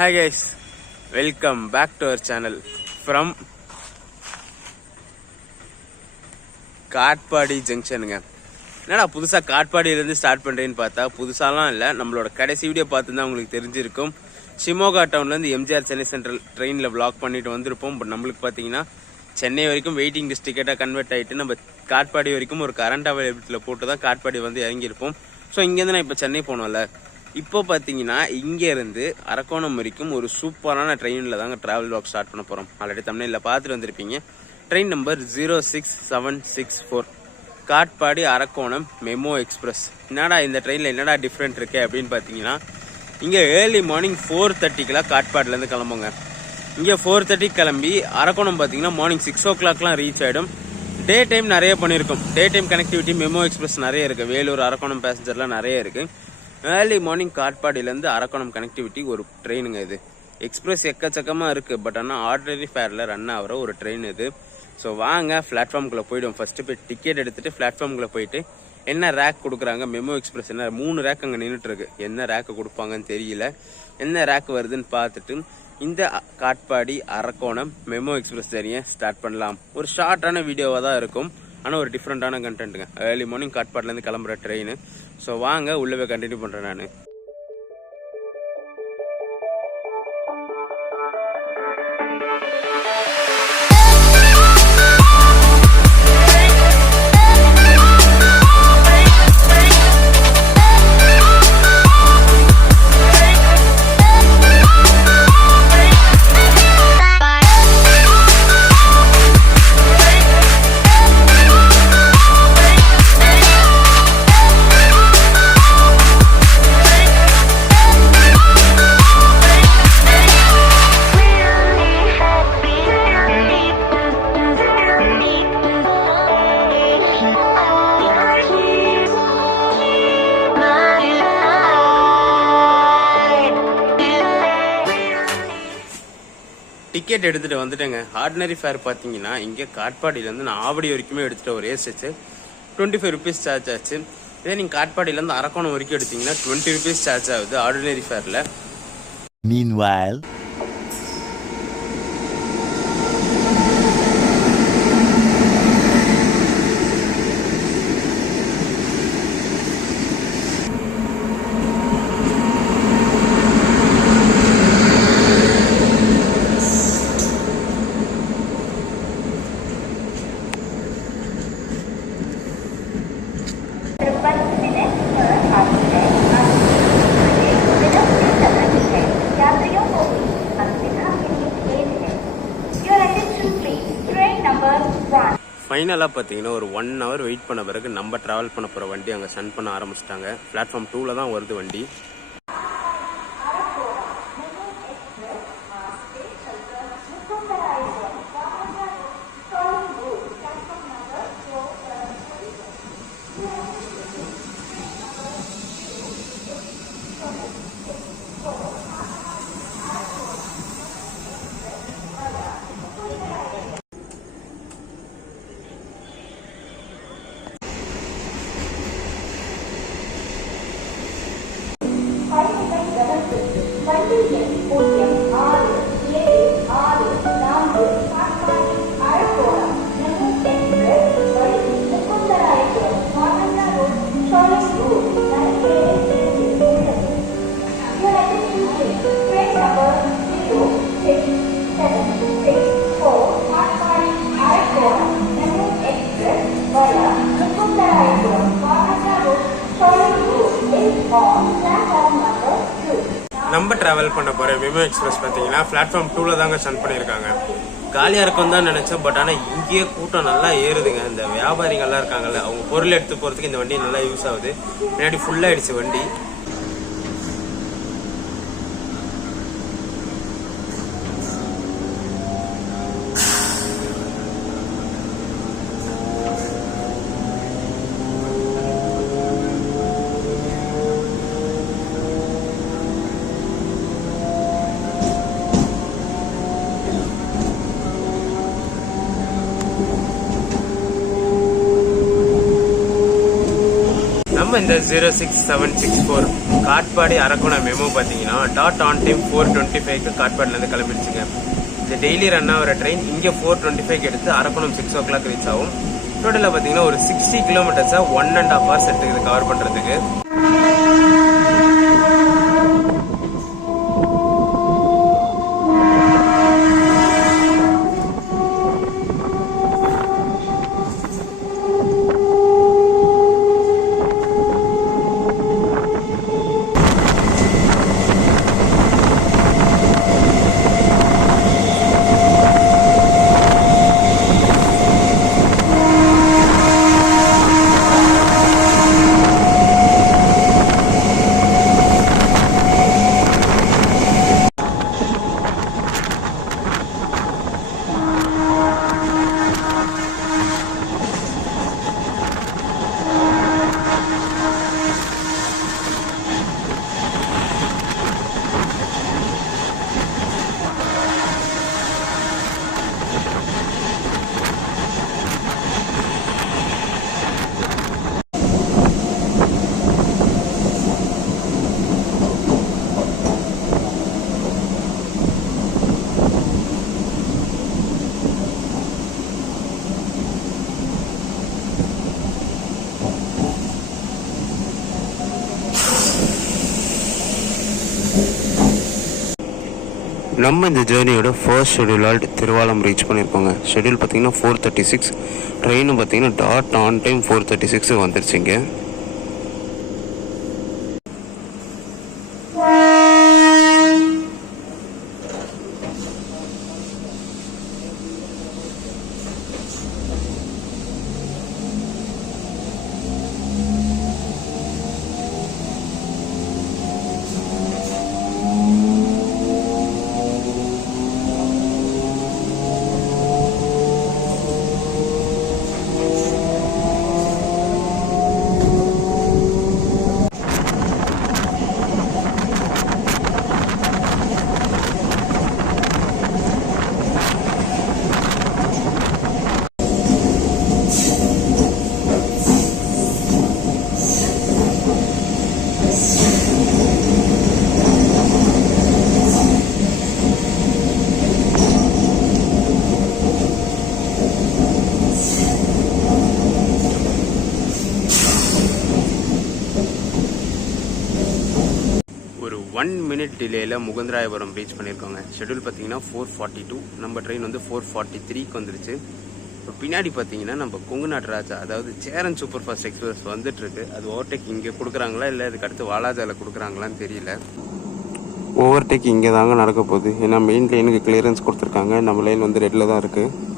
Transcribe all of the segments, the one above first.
Hi guys, welcome back to our channel from Katpadi ஜங்ஷனுங்க. என்னடா புதுசாக காட்பாடியிலேருந்து start பண்ணுறேன்னு பார்த்தா புதுசாலாம் இல்லை, நம்மளோட கடைசி வீடியோ பார்த்துருந்தா உங்களுக்கு தெரிஞ்சிருக்கும். ஷிமோகா டவுன்லேருந்து எம்ஜிஆர் சென்னை சென்ட்ரல் ட்ரெயினில் வ்ளாக் பண்ணிட்டு வந்திருப்போம். பட் நம்மளுக்கு பார்த்தீங்கன்னா சென்னை வரைக்கும் வெயிட்டிங் லிஸ்ட் டிக்கெட்டாக கன்வெர்ட் ஆகிட்டு நம்ம காட்பாடி வரைக்கும் ஒரு கரண்ட் அவைலபிலிட்டியில் போட்டு தான் காட்பாடி வந்து இறங்கியிருப்போம். ஸோ இங்கேருந்து நான் இப்போ சென்னை போனோம்ல, இப்போ பார்த்தீங்கன்னா இங்கேருந்து அரக்கோணம் வரைக்கும் ஒரு சூப்பரான ட்ரெயினில் தாங்க ட்ராவல் வாக் ஸ்டார்ட் பண்ண போகிறோம். ஆல்ரெடி தமிழில் பார்த்துட்டு வந்திருப்பீங்க. Train number 06764 Katpadi Arakkonam MEMU express. என்னடா இந்த ட்ரெயினில் என்னடா டிஃப்ரெண்ட் இருக்கு அப்படின்னு பார்த்தீங்கன்னா, இங்கே ஏர்லி மார்னிங் 4:30 காட்பாடிலேருந்து கிளம்புங்க. இங்கே 4:30 கிளம்பி அரக்கோணம் பார்த்தீங்கன்னா மார்னிங் 6 o'clock ரீச் ஆகிடும். டே டைம் நிறைய பண்ணியிருக்கோம். Day time connectivity memo express நிறைய இருக்குது. வேலூர் அரக்கோணம் பேசஞ்சர்லாம் நிறைய இருக்குது. ஏர்லி மார்னிங் காட்பாடியிலேருந்து அரக்கோணம் கனெக்டிவிட்டி ஒரு ட்ரெயினுங்க. இது எக்ஸ்பிரஸ் எக்கச்சக்கமாக இருக்குது. பட் ஆனால் ஆர்டினரி ஃபேரில் ரன் ஆகிற ஒரு ட்ரெயின் இது. ஸோ வாங்க பிளாட்ஃபார்முக்குள்ளே போய்டும். ஃபஸ்ட்டு போய் டிக்கெட் எடுத்துகிட்டு பிளாட்ஃபார்முக்குள்ளே போயிட்டு என்ன ரேக் கொடுக்குறாங்க, மெமோ எக்ஸ்பிரஸ் என்ன 3 ரேக் அங்கே நின்றுட்டுருக்கு. என்ன ரேக்கு கொடுப்பாங்கன்னு தெரியல. என்ன ரேக் வருதுன்னு பார்த்துட்டு இந்த காட்பாடி அரக்கோணம் மெமோ எக்ஸ்பிரஸ் ஜர்னியை ஸ்டார்ட் பண்ணலாம். ஒரு ஷார்ட்டான வீடியோவாக தான் இருக்கும், ஆனால் ஒரு டிஃப்ரெண்ட்டான கண்டென்ட்டுங்க. ஏர்லி மார்னிங் காட்பாடிலேருந்து கிளம்புற ட்ரெயின். ஸோ வாங்க உள்ளவே கண்டினியூ பண்ணுறேன் நான். டிக்கெட் எடுத்துகிட்டு வந்துட்டேங்க. ஆர்டினரி ஃபேர் பார்த்தீங்கன்னா இங்கே காட்பாடியிலேருந்து நான் ஆவடி வரைக்குமே எடுத்துகிட்ட ஒரு ஏசிச்சு 25 rupees சார்ஜ் ஆச்சு. இதே நீங்கள் காட்பாடியிலேருந்து அரக்கோணம் வரைக்கும் எடுத்தீங்கன்னா 20 rupees சார்ஜ் ஆகுது ஆர்டினரி ஃபேரில். Meanwhile, ஃபைனலாக பார்த்தீங்கன்னா ஒரு 1 hour வெயிட் பண்ண பிறகு நம்ம ட்ராவல் பண்ண போகிற வண்டி அங்கே சன் பண்ண ஆரம்பிச்சிட்டாங்க. பிளாட்ஃபார்ம் 2ல் தான் வருது வண்டி. நம்ம ட்ராவல் பண்ண போகிற மெமோ எக்ஸ்பிரஸ் பார்த்தீங்கன்னா பிளாட்ஃபார்ம் 2ல் தாங்க ஸ்டார்ட் பண்ணியிருக்காங்க. காலியாக இருக்கும் தான் நினச்சேன். பட் ஆனால் இங்கேயே கூட்டம் நல்லா ஏறுதுங்க. இந்த வியாபாரிகள்லாம் இருக்காங்கல்ல, அவங்க பொருள் எடுத்து போகிறதுக்கு இந்த வண்டி நல்லா யூஸ் ஆகுது. முன்னாடி ஃபுல்லாகிடுச்சு வண்டி. நம்ம இந்த 06764 காட்பாடி அரக்கோணம் மெமோ பார்த்தீங்கன்னா டாட் ஆன் டைம் 4:25க்கு காட்பாடிலேருந்து கிளம்பிடுச்சுங்க. இந்த டெய்லி ரன் ஆகிற ட்ரெயின் இங்கே 4:25க்கு எடுத்து அரக்கோணம் 6 o'clock ரீச் ஆகும். டோட்டலாக பார்த்தீங்கன்னா ஒரு 60 kilometers 1.5 hours எடுத்துக்குது கவர் பண்ணுறதுக்கு. நம்ம இந்த ஜேர்னியோட first schedule Thiruvalam reach பண்ணியிருக்கோங்க. Schedule பார்த்தீங்கன்னா 4:36, ட்ரெயினும் பார்த்தீங்கன்னா டாட் ஆன் டைம் 4:36 வந்துருச்சுங்க. ஒரு 1 minute டிலேயில் முகுந்தராயபுரம் ரீச் பண்ணியிருக்கோங்க. ஷெடியூல் பார்த்தீங்கன்னா 4:42, நம்ம ட்ரெயின் வந்து 4:43க்கு வந்துருச்சு. இப்போ பின்னாடி பார்த்தீங்கன்னா நம்ம கொங்கு நாட்டு ராஜா, அதாவது சேரன் சூப்பர் ஃபாஸ்ட் எக்ஸ்பிரஸ் வந்துட்டு இருக்கு. அது ஓவர்டேக் இங்கே கொடுக்குறாங்களா இல்லை அதுக்கு அடுத்து வாலாஜாவில் கொடுக்குறாங்களான்னு தெரியல. ஓவர்டேக் இங்கே தாங்க நடக்க போகுது. ஏன்னா மெயின் லைனுக்கு கிளியரன்ஸ் கொடுத்துருக்காங்க. நம்ம லைன் வந்து ரெட்டில் தான் இருக்குது.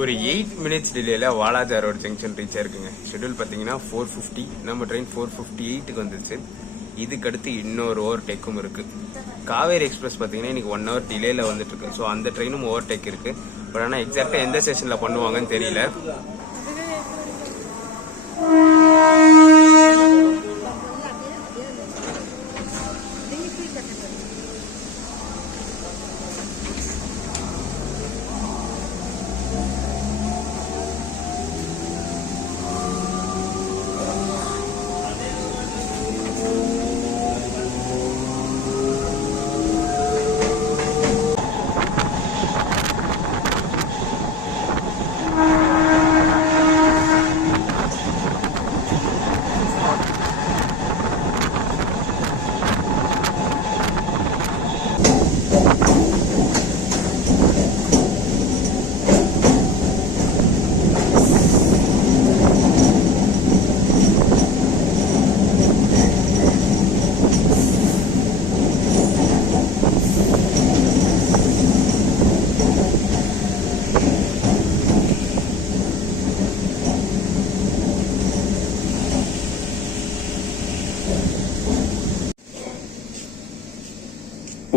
ஒரு 8 minutes டிலேயில் வாலாஜா ரோடு ஜங்ஷன் ரீச் ஆயிருக்குங்க. ஷெடியூல் பார்த்தீங்கன்னா 4:50, நம்ம ட்ரெயின் 4:58க்கு வந்துருச்சு. இதுக்கடுத்து இன்னொரு ஓவர்டேக்கும் இருக்கு. காவேரி எக்ஸ்பிரஸ் பார்த்தீங்கன்னா இன்னைக்கு 1 hour டிலேயில் வந்துட்டு இருக்கு. ஸோ அந்த ட்ரெயினும் ஓவர்டேக் இருக்கு. பட் ஆனால் எக்ஸாக்டாக எந்த ஸ்டேஷனில் பண்ணுவாங்கன்னு தெரியல.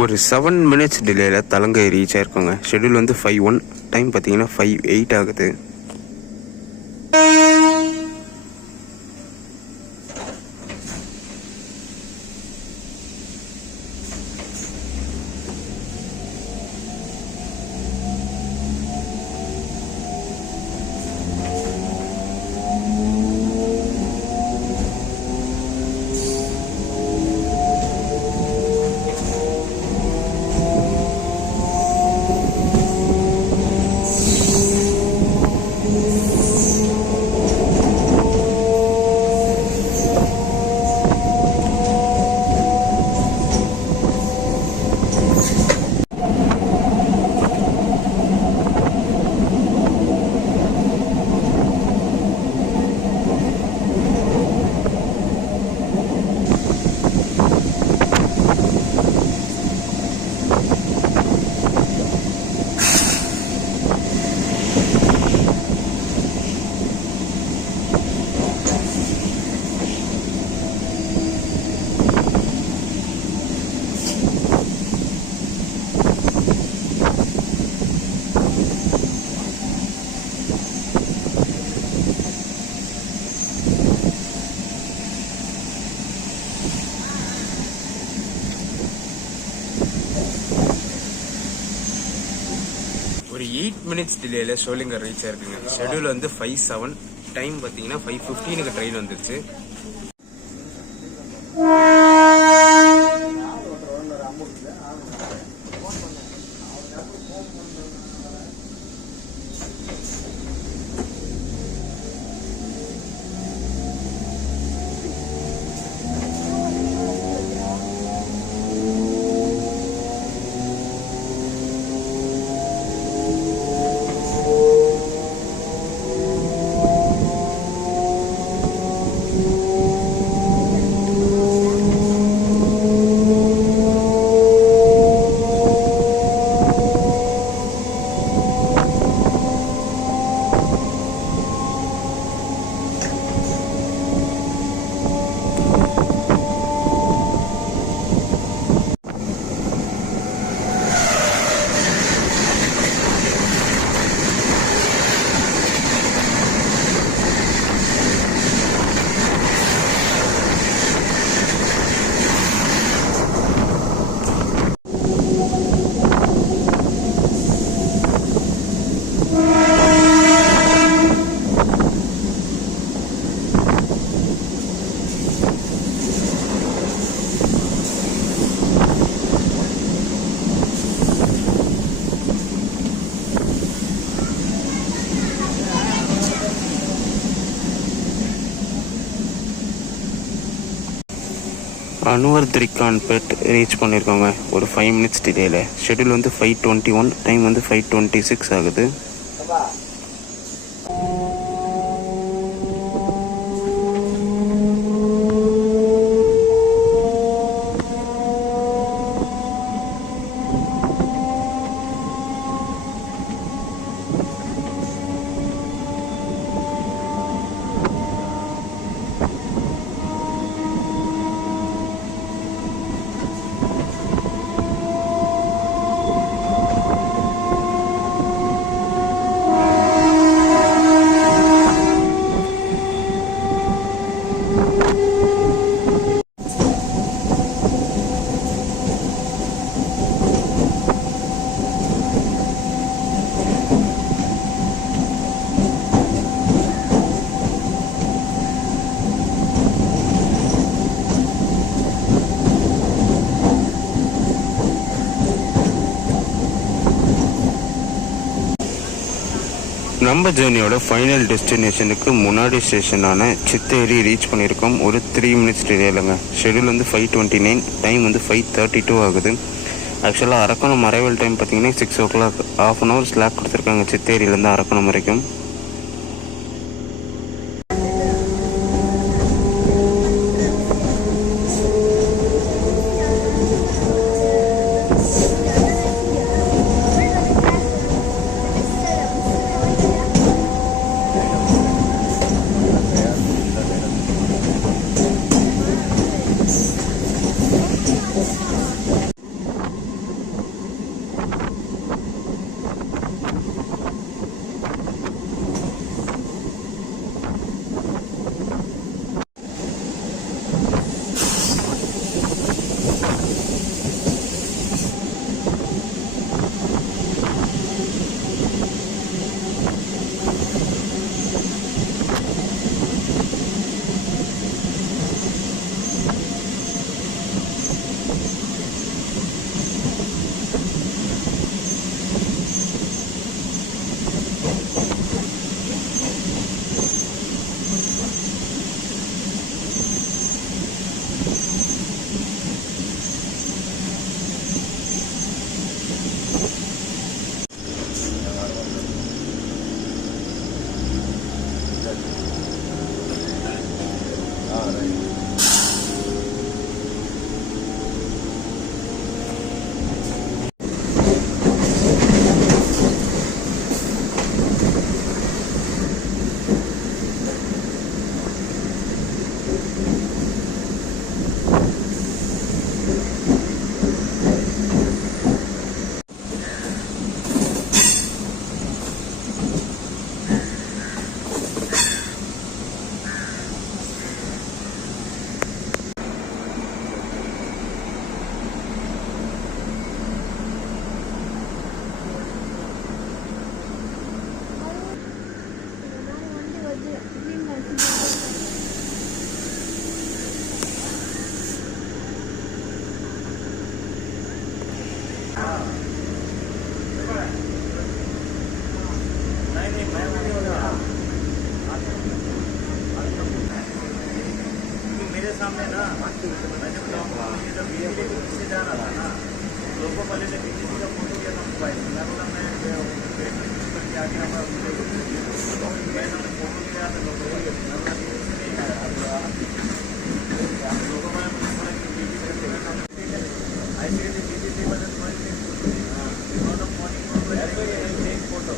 ஒரு 7 மினிட்ஸ் டிலேயில் தலங்கை ரீச் ஆயிருக்கோங்க. ஷெடியூல் வந்து 5:01, டைம் பார்த்தீங்கன்னா 5:08 ஆகுது. ஒரு 8 மினிட்ஸ் டிலேயில் ஷோலிங்கர் ரீச் ஆயிருக்குங்க. ஷெடியூல் வந்து 5:07, டைம் பார்த்தீங்கன்னா 5:15 ட்ரெயின் வந்துருச்சு. அனுவர் திரிகான்பேட் ரீச் பண்ணியிருக்கோங்க ஒரு 5 மினிட்ஸ் டிலேயில். ஷெடியூல் வந்து 5:21, டைம் வந்து 5:26 ஆகுது. நம்ம ஜேர்னியோட ஃபைனல் டெஸ்டினேஷனுக்கு முன்னாடி ஸ்டேஷனான சித்தேரி ரீச் பண்ணியிருக்கோம் ஒரு 3 மினிட்ஸ் டிலேலங்க. ஷெடியூல் வந்து 5:29, டைம் வந்து 5:32 ஆகுது. ஆக்சுவலாக அரக்கணம் அரைவல் டைம் பார்த்தீங்கன்னா 6 o'clock, ½ an hour ஸ்லாக் கொடுத்துருக்காங்க சித்தேரியிலேருந்து அரக்கணம் வரைக்கும். मेरे सामने ना मैंने बताऊंगा ये जब से जा रहा था ना लोगों वाले ने बीजेपी का फोटो किया था मोबाइल में मैं बोला मैं करके आ गया मैं मैंने फोटो लिया था लोगों वाले लोगों वाले आई सी बीजेपी वाले फोटो हाँ लोगों वाले फोटो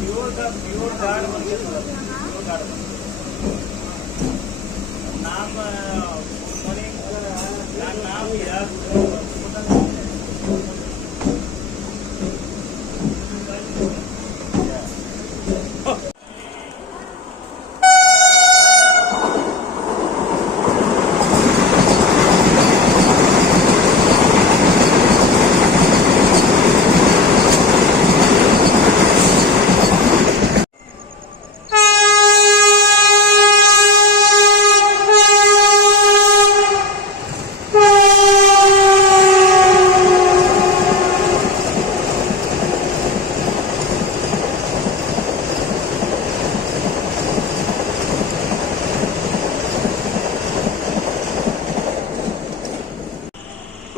प्योर गार्ड बन के प्योर गार्ड बन नाम नाम यार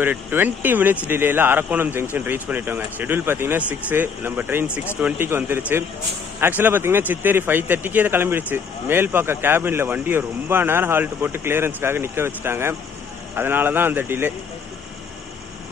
ஒரு 20 மினிட்ஸ் டிலேயில் அரக்கோணம் ஜங்ஷன் ரீச் பண்ணிட்டோங்க. ஷெடியூல் பார்த்தீங்கன்னா 6, நம்ம ட்ரெயின் 6:20க்கு வந்துருச்சு. ஆக்சுவலாக பார்த்தீங்கன்னா சித்தேரி 5:30க்கே இதை கிளம்பிடுச்சு. மேல் பார்க்க கேபினில் வண்டியை ரொம்ப நேரம் ஹால்ட் போட்டு கிளியரன்ஸ்க்காக நிற்க வச்சுட்டாங்க. அதனால தான் அந்த டிலே.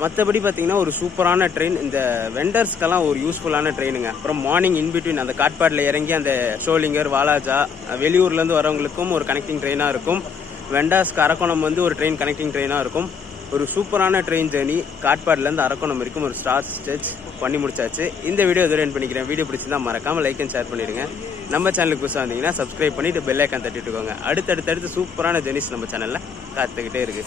மற்றபடி பார்த்தீங்கன்னா ஒரு சூப்பரான ட்ரெயின். இந்த வெண்டர்ஸ்க்கெல்லாம் ஒரு யூஸ்ஃபுல்லான ட்ரெயினுங்க. அப்புறம் மார்னிங் இன்பிட்வீன் அந்த காட்பாடில் இறங்கி அந்த ஷோலிங்கர் வாலாஜா வெளியூர்லேருந்து வரவங்களுக்கும் ஒரு கனெக்டிங் ட்ரெயினாக இருக்கும். வெண்டர்ஸ்க்கு அரக்கோணம் வந்து ஒரு ட்ரெயின் கனெக்டிங் ட்ரெயினாக இருக்கும். ஒரு சூப்பரான ட்ரெயின் ஜேர்னி காட்பாடிலேருந்து அரக்கோணம் வரைக்கும் ஒரு ஸ்டார்ட் ஸ்டெச் பண்ணி முடிச்சாச்சு. இந்த வீடியோ இதோட எண்ட் பண்ணிக்கிறேன். வீடியோ பிடிச்சிருந்தா மறக்காம லைக் அண்ட் ஷேர் பண்ணிடுங்க. நம்ம சேனலுக்கு புதுசாக வந்தீங்கன்னா சப்ஸ்கிரைப் பண்ணிட்டு பெல் ஐக்கான் தட்டிட்டுக்கோங்க. அடுத்தடுத்து சூப்பரான ஜெர்னிஸ் நம்ம சேனலில் காத்துக்கிட்டே இருக்கு.